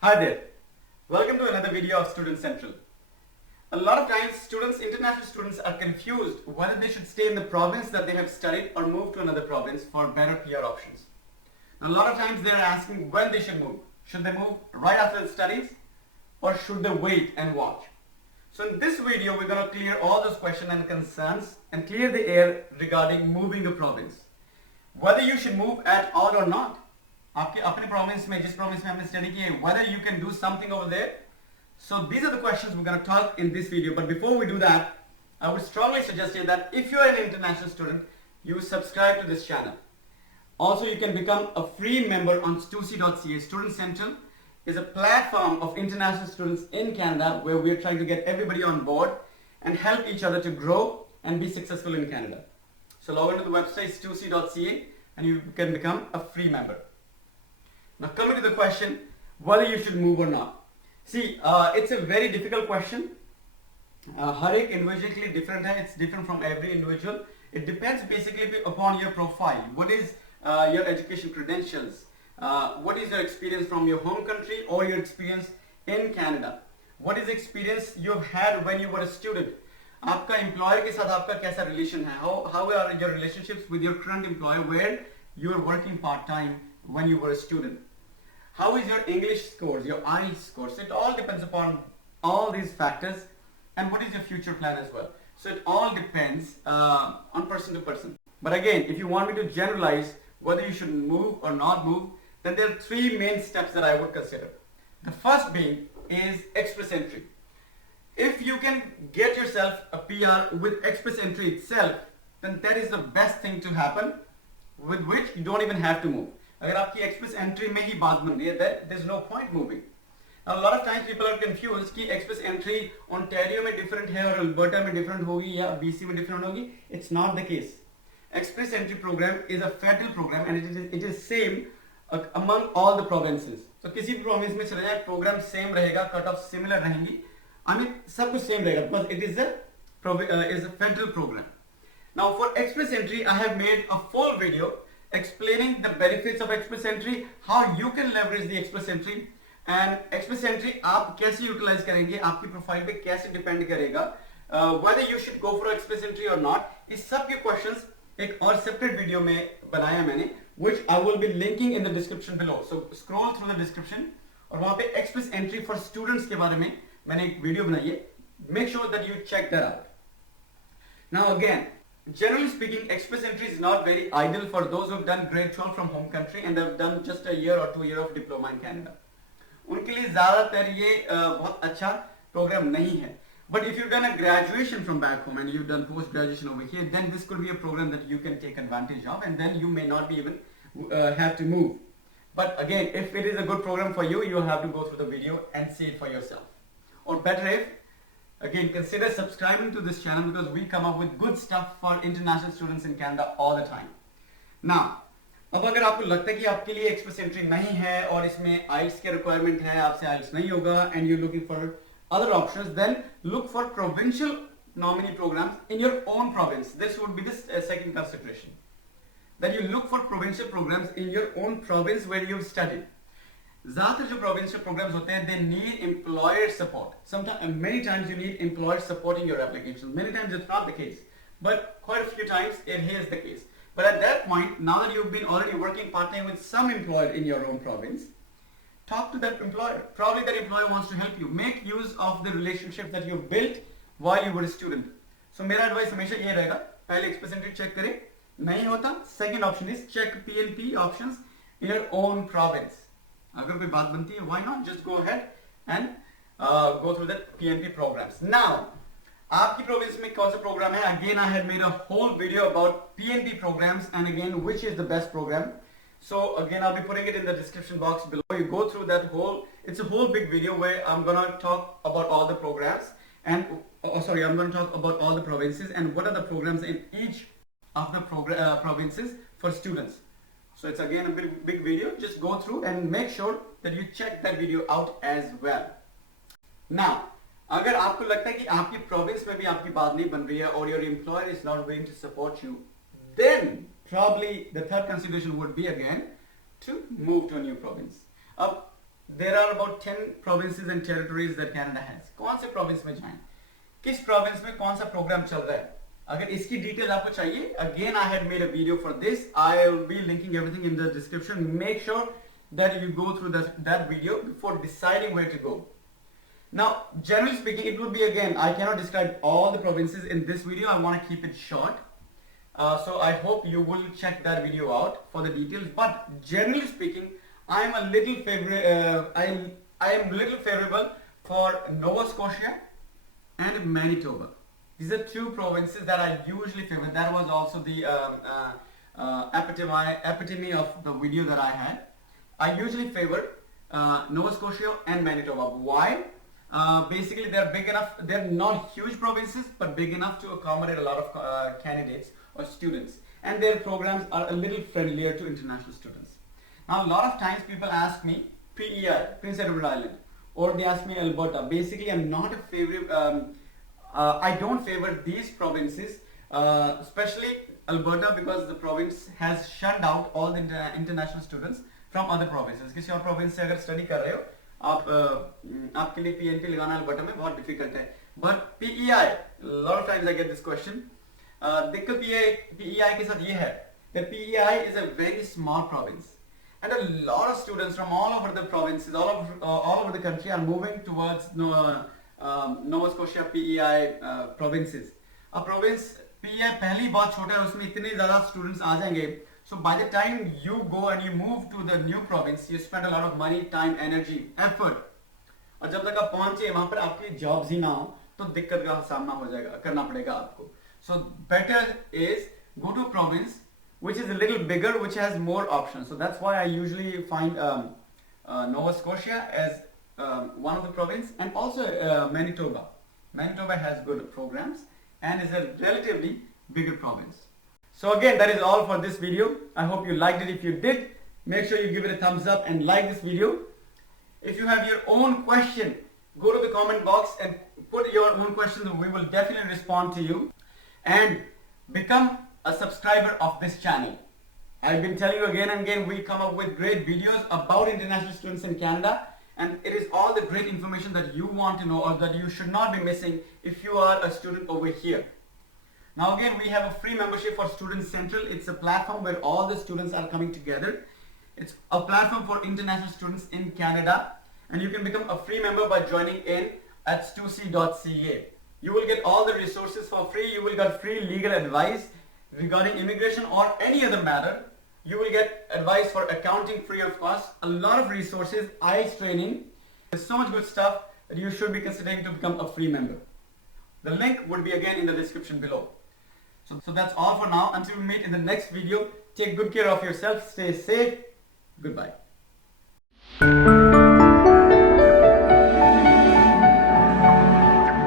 Hi there, welcome to another video of Student Central. A lot of times international students are confused whether they should stay in the province that they have studied or move to another province for better PR options. Now, a lot of times they are asking when they should move. Should they move right after the studies or should they wait and watch? So in this video we're going to clear all those questions and concerns and clear the air regarding moving the province. Whether you should move at all or not. आपके अपने province में जिस province में हमने study किए, whether you can do something over there. So these are the questions we're going to talk in this video. But before we do that, I would strongly suggest you that if you are an international student, you subscribe to this channel. Also, you can become a free member on Stuc.ca. Student Central is a platform of international students in Canada where we're trying to get everybody on board and help each other to grow and be successful in Canada. So log into the website Stuc.ca and you can become a free member. Now coming to the question, whether you should move or not. See, it's a very difficult question. हर एक individually different है. It's different from every individual. It depends basically upon your profile. What is your education credentials? What is your experience from your home country or your experience in Canada? What is the experience you've had when you were a student? आपका employer के साथ आपका कैसा relation है? How are your relationships with your current employer where you are working part-time when you were a student? How is your English scores, your IELTS scores? It all depends upon all these factors and what is your future plan as well. So it all depends on person to person. But again, if you want me to generalize whether you should move or not move, then there are three main steps that I would consider. The first being is express entry. If you can get yourself a PR with express entry itself, then that is the best thing to happen, with which you don't even have to move. अगर आपकी express entry में ही बात बन रही है, there's no point moving. Now, a lot of times people are confused कि express entry Ontario में different है और अल्बर्टा में डिफरेंट होगी या बीसी में डिफरेंट होगी. It's not the case. Express entry program is a federal program and it is same among all the provinces. So किसी भी province में चले जाए, program same रहेगा, cut off similar रहेंगी. I mean सब कुछ same रहेगा because it is a federal program. Now for express entry, I have made a full video explaining the benefits of express entry, how you can leverage the express entry, and express entry आप कैसे utilize करेंगे, आपकी profile पे कैसे depend करेगा, whether you should go for express entry or not. इस सब के questions एक और separate video में बनाया मैंने, which I will be linking in the description below. So scroll through the description और वहाँ पे express entry for students के बारे में मैंने एक video बनाई है. Make sure that you check that out. Now again, generally speaking, express entry is not very ideal for those who have done grade 12 from home country and have done just a year or 2 years of diploma in Canada. उनके लिए ज़्यादातर ये बहुत अच्छा program नहीं है. But if you've done a graduation from back home and you've done post graduation over here, then this could be a program that you can take advantage of, and then you may not be even have to move. But again, if it is a good program for you, you have to go through the video and see it for yourself. Or better if, again, consider subscribing to this channel because we come up with good stuff for international students in Canada all the time. Now, अब अगर आपको लगता है कि आपके लिए express entry नहीं है और इसमें आइल्स के रिक्वायरमेंट है, आपसे आइल्स नहीं होगा, and you're looking for other options, then look for provincial nominee programs in your own province. This would be the second consideration. That you look for provincial programs in your own province where you've studied. ज़्यादातर जो provincial programs होते हैं, they need employer support. Sometimes, many times you need employer supporting your application. Many times it's not the case, but quite a few times it is the case. But at that point, now that you've been already working part-time with some employer in your own province, talk to that employer. Probably that employer wants to help you. Make use of the relationship that you built while you were a student. So मेरा advice हमेशा ये रहेगा, पहले express entry check करें, नहीं होता, second option is check PNP options in your own province. अगर कोई बात बनती है, why not just go ahead and go through the PNP programs. Now, आपकी province में कौन सा program है? Again, I had made a whole video about PNP programs and again, which is the best program. So again, I'll be putting it in the description box below. You go through that whole, it's a whole big video where I'm gonna talk about all the programs and, I'm gonna talk about all the provinces and what are the programs in each of the provinces for students. So it's again a big video. Just go through and make sure that you check that video out as well. Now, अगर आपको लगता है कि आपकी province में भी आपकी बात नहीं बन रही है or your employer is not willing to support you, then probably the third consideration would be again to move to a new province. अब there are about 10 provinces and territories that Canada has. कौन से province में जाएं? किस province में कौन सा program चल रहा है? अगर इसकी detail आपको चाहिए, again I had made a video for this. I will be linking everything in the description. Make sure that you go through that video before deciding where to go. Now, generally speaking, it will be, again, I cannot describe all the provinces in this video. I want to keep it short. So I hope you will check that video out for the details. But generally speaking, I am a little I am little favorable for Nova Scotia and Manitoba. These are two provinces that I usually favor. That was also the epitome of the video that I had. I usually favor Nova Scotia and Manitoba. Why? Basically, they're big enough. They're not huge provinces, but big enough to accommodate a lot of candidates or students, and their programs are a little friendlier to international students. Now, a lot of times people ask me PEI, Prince Edward Island, or they ask me Alberta. Basically, I'm not a favorite. I don't favor these provinces, especially Alberta, because the province has shut out all the international students from other provinces. किसी और province से अगर study कर रहे हो, आपके लिए PNP लगाना अल्बर्टा में बहुत difficult है. But PEI, a lot of times I get this question. दिक्कत PEI के साथ ये है that PEI is a very small province, and a lot of students from all over the provinces, all over the country are moving towards Nova Scotia PEI provinces. A province PEI पहली बहुत छोटा है, उसमें इतने ज़्यादा students आ जाएंगे. So by the time you go and you move to the new province, you spend a lot of money, time, energy, effort. और जब तक आप पहुंचे वहाँ पर आपकी jobs ही ना हो, तो दिक्कत का सामना हो जाएगा, करना पड़ेगा आपको. So better is go to a province which is a little bigger, which has more options. So that's why I usually find Nova Scotia as one of the province, and also Manitoba. Manitoba has good programs and is a relatively bigger province. So again, that is all for this video. I hope you liked it. If you did, make sure you give it a thumbs up and like this video. If you have your own question, go to the comment box and put your own questions, and we will definitely respond to you. And become a subscriber of this channel. I've been telling you again and again, we come up with great videos about international students in Canada, and it is all the great information that you want to know or that you should not be missing if you are a student over here. Now again, we have a free membership for Student Central. It's a platform where all the students are coming together. It's a platform for international students in Canada, and you can become a free member by joining in at stuc.ca. You will get all the resources for free. You will get free legal advice regarding immigration or any other matter. You will get advice for accounting free of cost, a lot of resources, IELTS training. There's so much good stuff that you should be considering to become a free member. The link would be again in the description below. So that's all for now. Until we meet in the next video, take good care of yourself, stay safe, goodbye.